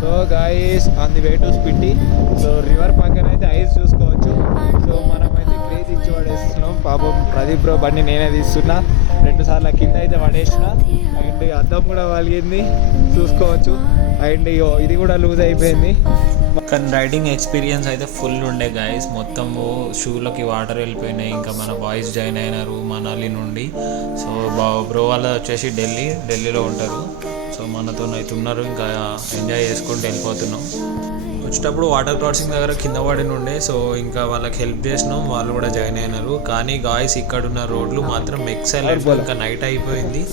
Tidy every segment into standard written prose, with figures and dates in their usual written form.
So guys on the way to Spiti. So river పక్కన అయితే ice చూసుకోవచ్చు. సో మనమైతే క్రేజ్ ఇచ్చి పడేస్తున్నాం. పాపం ప్రదీప్ బ్రో బండి నేనే తీస్తున్నా, 2 సార్లు కింద అయితే పడేసిన. అండ్ అద్దం కూడా వలిగింది చూసుకోవచ్చు. అండ్ ఇది కూడా లూజ్ అయిపోయింది. కానీ రైడింగ్ ఎక్స్పీరియన్స్ అయితే ఫుల్ ఉండే గాయస్. మొత్తము షూలోకి వాటర్ వెళ్ళిపోయినాయి. ఇంకా మన బాయ్స్ జాయిన్ అయినారు మనాలి నుండి. సో బ్రో వాళ్ళు వచ్చేసి ఢిల్లీలో ఉంటారు. సో మనతో అయితే ఉన్నారు, ఇంకా ఎంజాయ్ చేసుకుంటూ వెళ్ళిపోతున్నాం. వచ్చేటప్పుడు వాటర్ క్రాసింగ్ దగ్గర కింద పడిన ఉండే. సో ఇంకా వాళ్ళకి హెల్ప్ చేసినాం, వాళ్ళు కూడా జాయిన్ అయినారు. కానీ గాయస్ ఇక్కడ ఉన్న రోడ్లు మాత్రం ఎక్సలెంట్. ఇంకా నైట్ అయిపోయింది.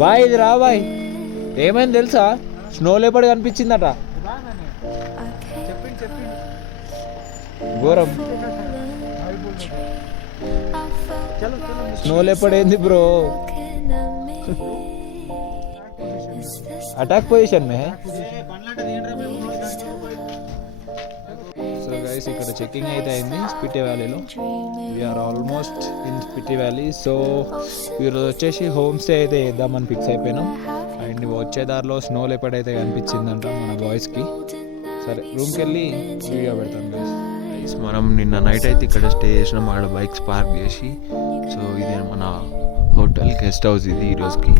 బాయ్ ఇది రా బాయ్, ఏమైంది తెలుసా, స్నో లేపర్డ్ కనిపించిందట. ఘోరం. స్నో లేపర్డ్ ఏంది బ్రో, अटैक पोजीशन में है. సో గైస్ ఇక్కడ చెకింగ్ అయితే అయింది స్పిట్టి వ్యాలీలో. We are almost in Spiti valley. So ఈరోజు వచ్చేసి హోమ్ స్టే అయితే వేద్దామని ఫిక్స్ అయిపోయినాం. అండ్ వచ్చే దారిలో స్నో లెపర్డ్ అయితే కనిపించిందంట మన బాయ్స్కి. సరే రూమ్కి వెళ్ళి వీడియో పెడతాం గైస్. మనం నిన్న నైట్ అయితే ఇక్కడ స్టే చేసినాం, ఆడ బైక్స్ పార్క్ చేసి. సో ఇది మన హోటల్ గెస్ట్ హౌస్ ఇది ఈరోజుకి,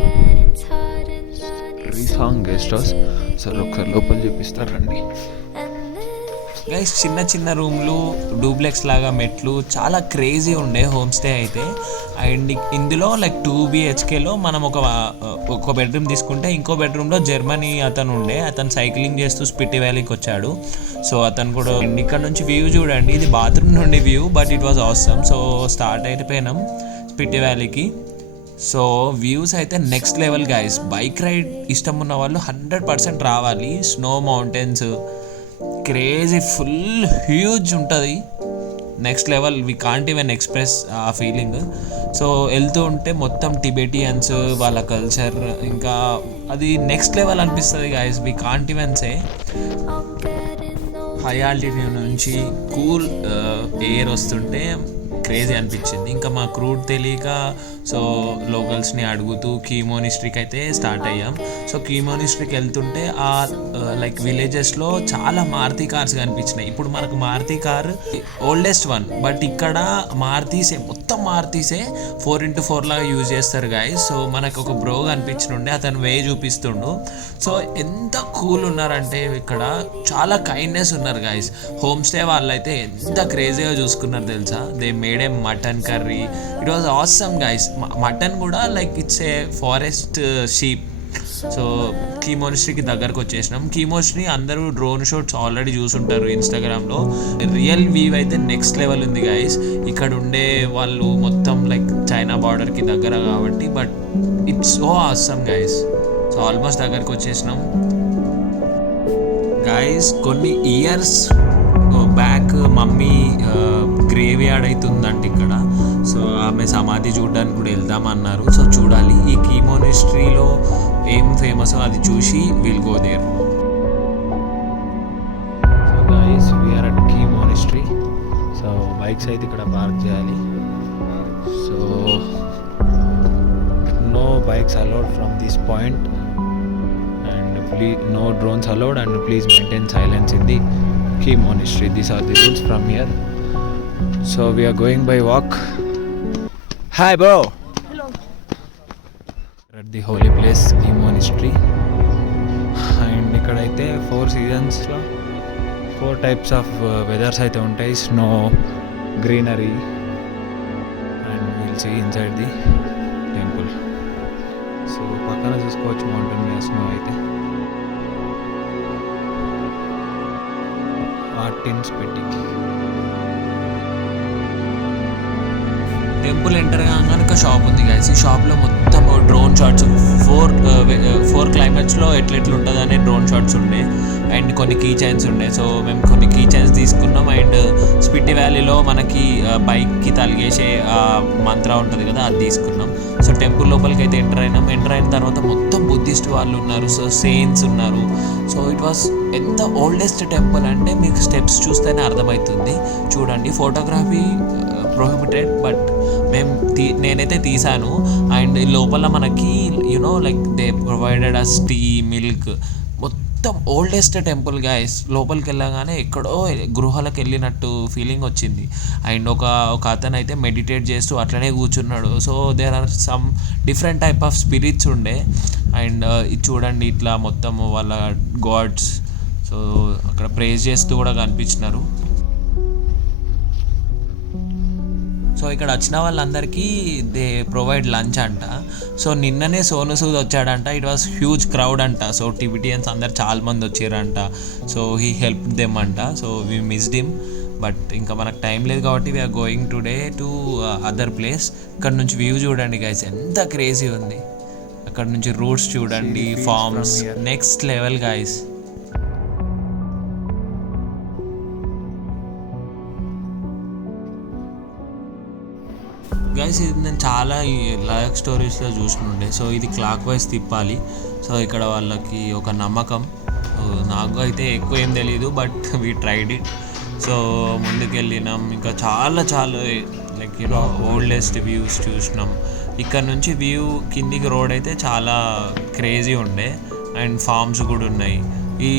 రీసాంగ్ గెస్ట్ హౌస్. సరే ఒకసారి లోపల చూపిస్తారండి గైస్. చిన్న చిన్న రూమ్లు, డూప్లెక్స్ లాగా మెట్లు, చాలా క్రేజీ ఉండే హోమ్ స్టే అయితే. అండ్ ఇందులో లైక్ 2 BHKలో మనం ఒక బెడ్రూమ్ తీసుకుంటే, ఇంకో బెడ్రూమ్లో జర్మనీ అతను ఉండే. అతను సైక్లింగ్ చేస్తూ స్పిట్టి వ్యాలీకి వచ్చాడు. సో అతను కూడా ఇక్కడ నుంచి వ్యూ చూడండి, ఇది బాత్రూమ్ నుండి view, but it was awesome. So start అయిపోయినాం స్పిట్టి వ్యాలీకి. సో వ్యూస్ అయితే next level guys. Bike ride ఇష్టం ఉన్న వాళ్ళు 100% రావాలి. Snow mountains crazy, full huge ఉంటుంది, next level. We can't even express ఆ ఫీలింగ్. సో వెళ్తూ ఉంటే మొత్తం టిబెటియన్స్ వాళ్ళ కల్చర్, ఇంకా అది నెక్స్ట్ లెవెల్ అనిపిస్తుంది guys. We can't even say. High altitude నుంచి కూల్ ఎయిర్ వస్తుంటే క్రేజీ అనిపించింది. ఇంకా మా క్రూడ్ తెలియక సో లోకల్స్ని అడుగుతూ కీమోనిస్ట్రీకి అయితే స్టార్ట్ అయ్యాం. సో కీమోనిస్ట్రీకి వెళ్తుంటే ఆ లైక్ విలేజెస్లో చాలా మారుతి కార్స్ కనిపించినాయి. ఇప్పుడు మనకు Maruti car oldest one, but ఇక్కడ మారుతీసే, మొత్తం మారుతీసే 4x4 లాగా యూజ్ చేస్తారు గాయస్. సో మనకు ఒక బ్రో కనిపించినుండే, అతను వే చూపిస్తుండు. సో ఎంత కూల్ ఉన్నారంటే ఇక్కడ, చాలా కైండ్నెస్ ఉన్నారు గాయస్. హోమ్ స్టే వాళ్ళు అయితే ఎంత క్రేజీగా చూసుకున్నారు తెలుసా. They made a mutton curry, it was awesome guys. Mutton కూడా like it's a forest sheep. So కీమోనిస్ట్రీకి దగ్గరకు వచ్చేసినాం. కీమోనిస్ట్రీ అందరూ డ్రోన్ షాట్స్ ఆల్రెడీ చూసుంటారు ఇన్స్టాగ్రామ్లో. రియల్ వ్యూ అయితే నెక్స్ట్ లెవెల్ ఉంది గైస్. ఇక్కడ ఉండే వాళ్ళు మొత్తం లైక్ చైనా బార్డర్కి దగ్గర కాబట్టి, but it's so awesome guys. So almost దగ్గరకు వచ్చేసినాం గైస్. కొన్ని years back mummy graveyard అవుతుందంట ఇక్కడ. సో ఆమె సమాధి చూడడానికి కూడా వెళ్దామన్నారు. సో చూడాలి ఈ కీమోనిస్ట్రీలో ఏం ఫేమస్ అది చూసి will go there. So guys we are at Key Monastery. So bikes అయితే ఇక్కడ పార్క్ చేయాలి. So no bikes allowed from this point and no drones allowed, and please maintain silence in the key monastery. These are the rules from here. So we are going by walk. Hi bro. Hello. At the holy place key monastery. And ikkadaithe 4 seasons lo 4 types of weathers aithe untai. Snow, greenery, and we'll see inside the temple. So pakkana chuskochu mountain మీద snow aithe. Martin's Petty. Temple enter కాగానే ఒక shop ఉంది guys. ఈ షాప్లో మొత్తం drone shots, 4 క్లైమేట్స్లో ఎట్లెట్లు అనే drone shots ఉండే. And కొన్ని కీ చైన్స్ ఉండే. సో మేము కొన్ని కీ చైన్స్ తీసుకున్నాం. అండ్ స్పిట్టి వ్యాలీలో మనకి బైక్కి తలిగేసే మంత్ర ఉంటుంది కదా, అది తీసుకున్నాం. సో టెంపుల్ లోపలికి అయితే ఎంటర్ అయినాం. ఎంటర్ అయిన తర్వాత మొత్తం బుద్ధిస్ట్ వాళ్ళు ఉన్నారు, సో సెయింట్స్ ఉన్నారు. సో ఇట్ వాస్ ఎంత ఓల్డెస్ట్ టెంపుల్ అంటే మీకు స్టెప్స్ చూస్తేనే అర్థమవుతుంది. చూడండి, ఫోటోగ్రఫీ ప్రొహిబిటెడ్, బట్ నేనైతే తీసాను. అండ్ లోపల మనకి you know like they provided us tea, milk, మొత్తం ఓల్డెస్ట్ టెంపుల్ గైస్. లోపలికి వెళ్ళగానే ఎక్కడో గృహాలకు వెళ్ళినట్టు ఫీలింగ్ వచ్చింది. అండ్ ఒక అతను అయితే మెడిటేట్ చేస్తూ అట్లనే కూర్చున్నాడు. So there are some different type of spirits ఉండే. అండ్ ఇది చూడండి, ఇట్లా మొత్తం వాళ్ళ గాడ్స్ సో అక్కడ ప్రేజ్ చేస్తూ కూడా కనిపించినారు. సో ఇక్కడ వచ్చిన వాళ్ళందరికీ దే ప్రొవైడ్ లంచ్ అంట. సో నిన్ననే సోను సూద్ వచ్చాడంట. ఇట్ వాస్ హ్యూజ్ క్రౌడ్ అంట. సో టిబిటియన్స్ అందరు చాలా మంది వచ్చారంట. సో హీ హెల్ప్ దెమ్ అంట. So we missed him. But ఇంకా మనకు టైం లేదు కాబట్టి we are going today to other place. ఇక్కడ నుంచి వ్యూ చూడండి గైస్, ఎంత క్రేజీ ఉంది. అక్కడ నుంచి రూట్స్ చూడండి, farms, next level guys. Guys ఇది నేను చాలా లైక్ స్టోరీస్లో చూసుకుంటే. సో ఇది క్లాక్ వైజ్ తిప్పాలి. సో ఇక్కడ వాళ్ళకి ఒక నమ్మకం. నాకు అయితే ఎక్కువ ఏం తెలీదు, but we tried it. So ముందుకెళ్ళినాం. ఇంకా చాలా లైక్ యూనో ఓల్డెస్ట్ వ్యూస్ చూసినాం. ఇక్కడ నుంచి వ్యూ కిందికి రోడ్ అయితే చాలా క్రేజీ ఉండే. అండ్ ఫార్మ్స్ కూడా ఉన్నాయి. ఈ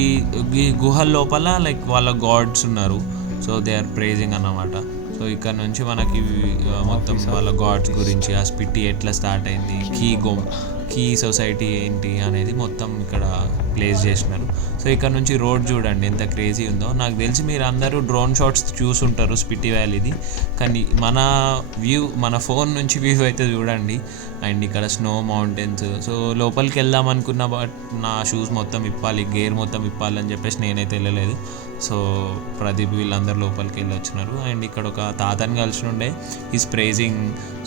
గుహల లోపల లైక్ వాళ్ళ గాడ్స్ ఉన్నారు. సో దే ఆర్ ప్రేజింగ్ అన్నమాట. సో ఇక్కడ నుంచి మనకి మొత్తం వాళ్ళ గాడ్స్ గురించి, ఆ స్పిట్టి ఎట్లా స్టార్ట్ అయింది, కీ సొసైటీ ఏంటి అనేది మొత్తం ఇక్కడ ప్లేస్ చేసినారు. సో ఇక్కడ నుంచి రోడ్ చూడండి ఎంత క్రేజీ ఉందో. నాకు తెలిసి మీరు అందరూ డ్రోన్ షాట్స్ చూసుంటారు స్పిట్టి వ్యాలీది, కానీ మన ఫోన్ నుంచి వ్యూ అయితే చూడండి. అండ్ ఇక్కడ స్నో మౌంటైన్స్. సో లోపలికి వెళ్దాం అనుకున్నా, బట్ నా షూస్ మొత్తం ఇప్పాలి, గేర్ మొత్తం ఇప్పాలని చెప్పేసి నేనైతే వెళ్ళలేదు. సో ప్రదీప్ వీళ్ళందరూ లోపలికి వెళ్ళి వచ్చినారు. అండ్ ఇక్కడ ఒక తాతని కలిసి ఉండే, ఈజ్ ప్రేజింగ్.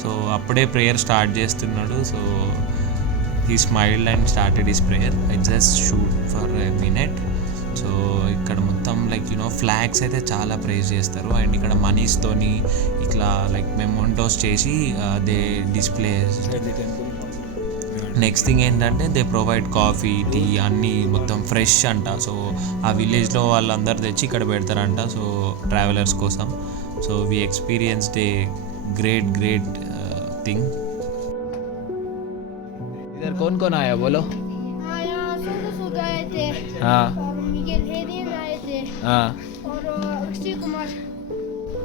సో అప్పుడే ప్రేయర్ స్టార్ట్ చేస్తున్నాడు. So he smiled and started his prayer. I just shoot for a minute. So ఇక్కడ మొత్తం లైక్ యూనో ఫ్లాగ్స్ అయితే చాలా ప్రేజ్ చేస్తారు. అండ్ ఇక్కడ మనీస్తోని ఇట్లా లైక్ మెమోంటోస్ చేసి దే డిస్ప్లే. నెక్స్ట్ థింగ్ ఏంటంటే దే ప్రొవైడ్ కాఫీ, టీ అన్నీ మొత్తం ఫ్రెష్ అంట. సో ఆ విలేజ్లో వాళ్ళందరూ తెచ్చి ఇక్కడ పెడతారంట. సో ట్రావెలర్స్ కోసం. So we experienced a great thing. इधर कौन कौन आया बोलो? हाँ, यहाँ सोनू सूद आए थे। हाँ, और मिगेल एरियन आए थे। हाँ, और अक्षय कुमार।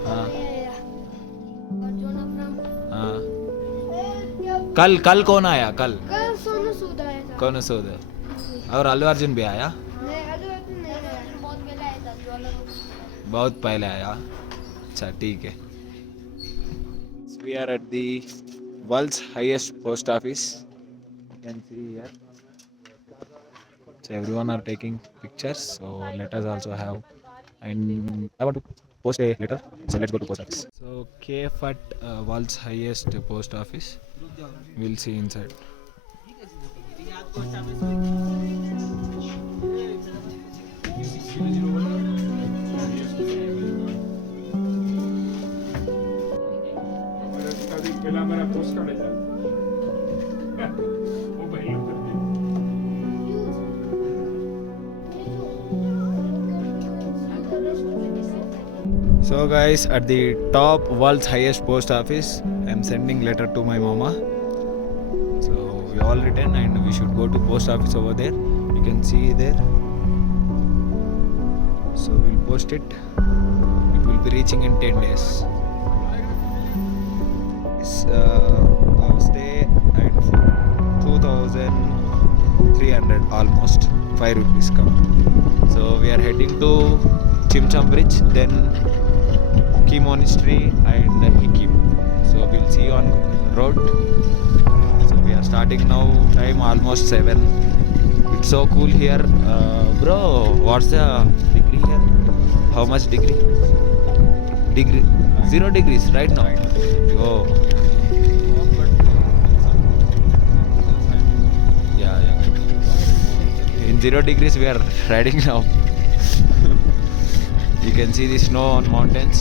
हाँ, और जॉन अब्राहम। हाँ. कल कौन आया? कल सोनू सूद आया था। कौन सूद? और अल्लू अर्जुन भी आया? नहीं, अल्लू अर्जुन नहीं आया। बहुत पहले आया था जॉन अब्राहम। बहुत पहले आया. अच्छा ठीक है. We are at the world's highest post office. You can see here. So everyone are taking pictures. So let us also have. And I want to post a letter. So let's go to post office. So KF at world's highest post office. We'll see inside. पहला मेरा post card है वो भाई So guys, at the top world's highest post office, I am sending letter to my mama. So we all written and we should go to post office over there. You can see there. So we'll post it. It will be reaching in 10 days. Our stay at 2,300 almost, 5 rupees come. So we are heading to Chimcham Bridge, then Key Monastery and then Hikim. So we'll see you on road. So we are starting now, time almost 7. It's so cool here. Bro, what's the degree here? How much degree? 0 degrees right now. Oh. In 0 degrees we are riding now. You can see the snow on mountains.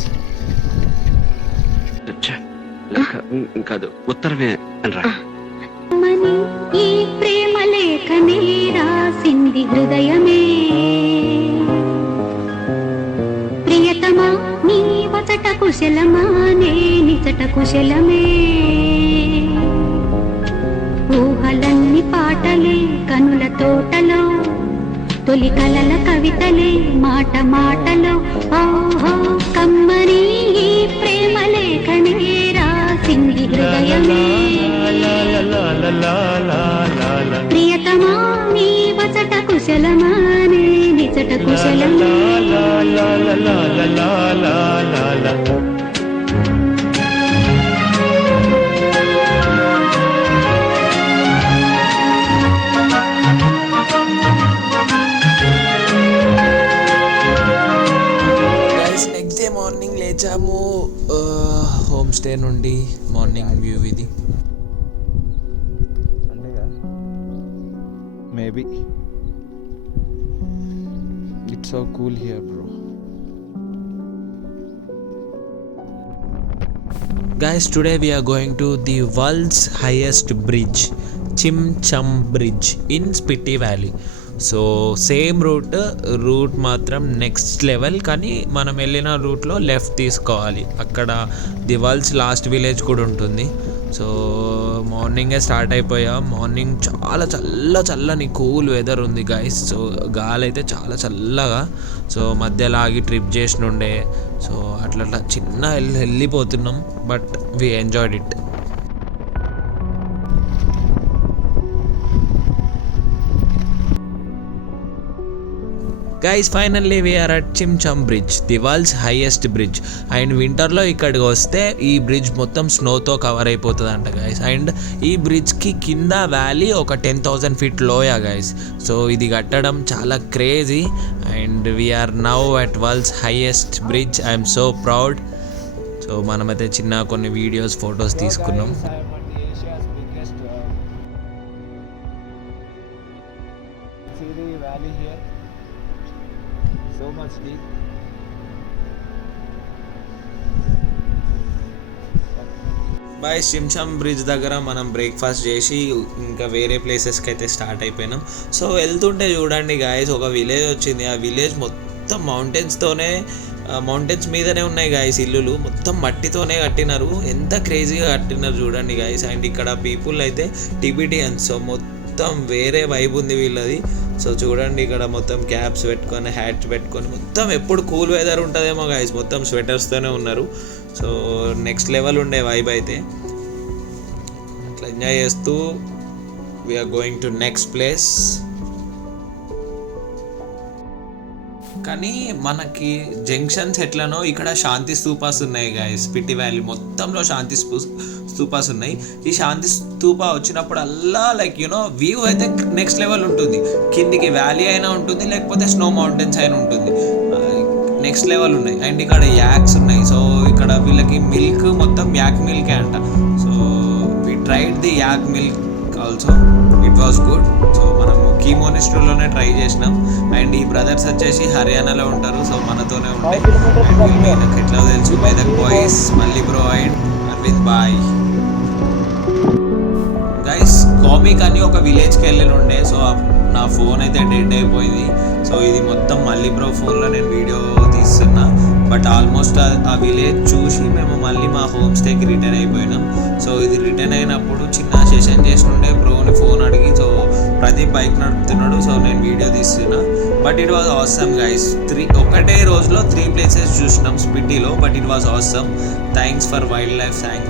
కాదు ఉత్తరమే అనరా. మని ఈ ప్రేమ లేఖనే రాసింది హృదయమే, ప్రియతమా నీ వచట కుశలమా నే నిచట కుశలమే, ఊహలన్నీ పాటలే కనుల తోటలో తొలి కలల కవితలే మాట మాటలో ఓహో కమ్మని ఈ ప్రేమ లేఖనే రాసింది హృదయమే ప్రియతమా నీ వచట కుశలమా నే నిచట కుశలమే నెక్స్ట్ డే మార్నింగ్ లేచాము హోమ్ స్టే నుండి మార్నింగ్ వ్యూ ఇది. Maybe. It's so cool here, bro. Guys, today we are going to the world's highest bridge, Chim Cham Bridge in Spiti Valley. So same route మాత్రం next level, కానీ మనం వెళ్ళిన రూట్లో left తీసుకోవాలి. అక్కడ the world's last village కూడా ఉంటుంది. So మార్నింగే స్టార్ట్ అయిపోయాం. మార్నింగ్ చాలా చల్లని కూల్ వెదర్ ఉంది గైస్. సో గాలి అయితే చాలా చల్లగా. సో మధ్యలో ఆగి ట్రిప్ చేసినుండే. సో అట్లా చిన్న వెళ్ళిపోతున్నాం, but we enjoyed it. Guys finally we are at Chicham bridge, the world's highest bridge. And వింటర్లో ఇక్కడికి వస్తే ఈ బ్రిడ్జ్ మొత్తం స్నోతో కవర్ అయిపోతుంది అంట గైస్. అండ్ ఈ బ్రిడ్జ్కి కింద వ్యాలీ ఒక 10,000 feet లోయ గైస్. సో ఇది కట్టడం చాలా crazy. And we are now at world's highest bridge. I'm so proud. So మనమైతే చిన్న కొన్ని వీడియోస్ ఫొటోస్ తీసుకున్నాం. See the valley here. So much deep. By Chicham bridge దగ్గర మనం బ్రేక్ఫాస్ట్ చేసి ఇంకా వేరే ప్లేసెస్కి అయితే స్టార్ట్ అయిపోయినాం. సో వెళ్తుంటే చూడండి గాయస్, ఒక విలేజ్ వచ్చింది. ఆ విలేజ్ మొత్తం మౌంటైన్స్ మీదనే ఉన్నాయి గాయస్. ఇల్లులు మొత్తం మట్టితోనే కట్టినారు. ఎంత క్రేజీగా కట్టినారు చూడండి గాయస్. అండ్ ఇక్కడ పీపుల్ అయితే టిబిటియన్స్. సో మొత్తం వేరే వైబ్ ఉంది వీళ్ళది. సో చూడండి ఇక్కడ మొత్తం క్యాప్స్ పెట్టుకొని, హ్యాట్స్ పెట్టుకొని, మొత్తం ఎప్పుడు కూల్ వెదర్ ఉంటుందేమో గాయస్. మొత్తం స్వెటర్స్తోనే ఉన్నారు. సో నెక్స్ట్ లెవెల్ ఉండే వైబ్ అయితే. అట్లా ఎంజాయ్ చేస్తూ we're going to next place. కానీ మనకి జంక్షన్స్ ఎట్లనో ఇక్కడ శాంతి స్తూపాస్ ఉన్నాయి గాయస్. స్పిటి వ్యాలీ మొత్తంలో శాంతి స్తూపాస్ ఉన్నాయి. ఈ శాంతి స్తూప వచ్చినప్పుడు అల్లా లైక్ వ్యూ అయితే నెక్స్ట్ లెవెల్ ఉంటుంది. కిందికి వ్యాలీ అయినా ఉంటుంది, లేకపోతే స్నో మౌంటైన్స్ అయినా ఉంటుంది. నెక్స్ట్ లెవెల్ ఉన్నాయి. అండ్ ఇక్కడ యాక్స్ ఉన్నాయి. సో ఇక్కడ వీళ్ళకి మిల్క్ మొత్తం యాక్ మిల్కే అంట. So we tried the yak milk also, it was good. So మనము కీమోనిస్ట్రీలోనే ట్రై చేసినాం. అండ్ ఈ బ్రదర్స్ వచ్చేసి హర్యానాలో ఉంటారు. సో మనతోనే ఉంటాయి. అండ్ వీళ్ళకి ఎట్లా తెలుసు, మెదక్ బాయ్స్, మళ్ళీ bro and Aravind boy. Guys Komic అని ఒక విలేజ్కి వెళ్ళినుండే. సో నా ఫోన్ అయితే డెడ్ అయిపోయింది. సో ఇది మొత్తం మళ్ళీ బ్రో ఫోన్లో నేను వీడియో తీస్తున్నా. బట్ ఆల్మోస్ట్ ఆ విలేజ్ చూసి మేము మళ్ళీ మా హోమ్ స్టేకి రిటర్న్ అయిపోయినాం. సో ఇది రిటర్న్ అయినప్పుడు చిన్న సెషన్ చేసినుండే. బ్రోని ఫోన్ అడిగి, సో ప్రదీప్ బైక్ నడుపుతున్నాడు. సో నేను వీడియో తీస్తున్నా. But it was awesome guys. ఒకటే రోజులో 3 places చూసినాం స్పిటిలో. But it was awesome. Thanks for wildlife. Thanks.